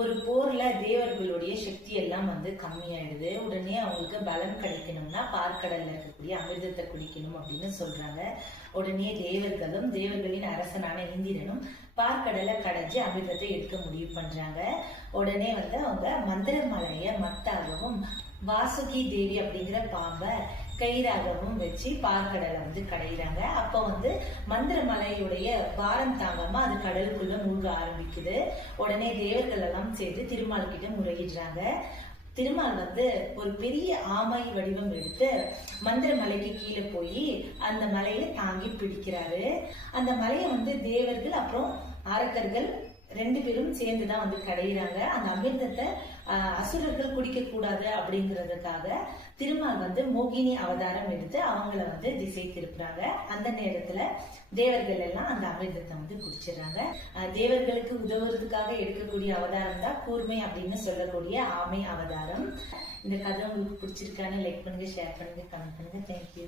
ஒரு போர்ல தேவர்களுடைய சக்தி எல்லாம் கம்மியாயிடுது. உடனே அவங்களுக்கு பலம் கிடைக்கணும்னா பார்க்கடல்ல இருக்கக்கூடிய அமிர்தத்தை குடிக்கணும் அப்படின்னு சொல்றாங்க. உடனே தேவர்களும் தேவர்களின் அரசனான இந்திரனும் பார்க்கடலை கடைஞ்சு அமிர்தத்தை எடுக்க முடிவு பண்றாங்க. உடனே அவங்க மந்திரமலைய மத்தாகவும் வாசுகி தேவி அப்படிங்கிற பாம்பை கயிறாகவும் வச்சு பார்க்கடலை கடையிறாங்க. அப்போ மந்திரமலையுடைய பாரம் தாங்காம அது கடலுக்குள்ள மூழ்க ஆரம்பிக்குது. உடனே தேவர்கள் எல்லாம் சேர்ந்து திருமால் கிட்ட முறையிடுறாங்க. திருமால் ஒரு பெரிய ஆமை வடிவம் எடுத்து மந்திரமலைக்கு கீழே போய் அந்த மலையை தாங்கி பிடிக்கிறாரு. அந்த மலையை தேவர்கள் அப்புறம் அரக்கர்கள் 2 பேரும் சேர்ந்துதான் கடையிறாங்க. அந்த அமிர்தத்தை அசுரர்கள் குடிக்க கூடாது அப்படிங்கிறதுக்காக திருமால் மோகினி அவதாரம் எடுத்து அவங்கள திசை திருப்புறாங்க. அந்த நேரத்துல தேவர்கள் எல்லாம் அந்த அமிர்தத்தை குடிச்சிடறாங்க. தேவர்களுக்கு உதவுறதுக்காக எடுக்கக்கூடிய அவதாரம் தான் கூர்மை அப்படின்னு சொல்லக்கூடிய ஆமை அவதாரம். இந்த கதை உங்களுக்கு பிடிச்சிருக்கான்னு லைக் பண்ணுங்க, ஷேர் பண்ணுங்க, கமெண்ட் பண்ணுங்க. தேங்க்யூ.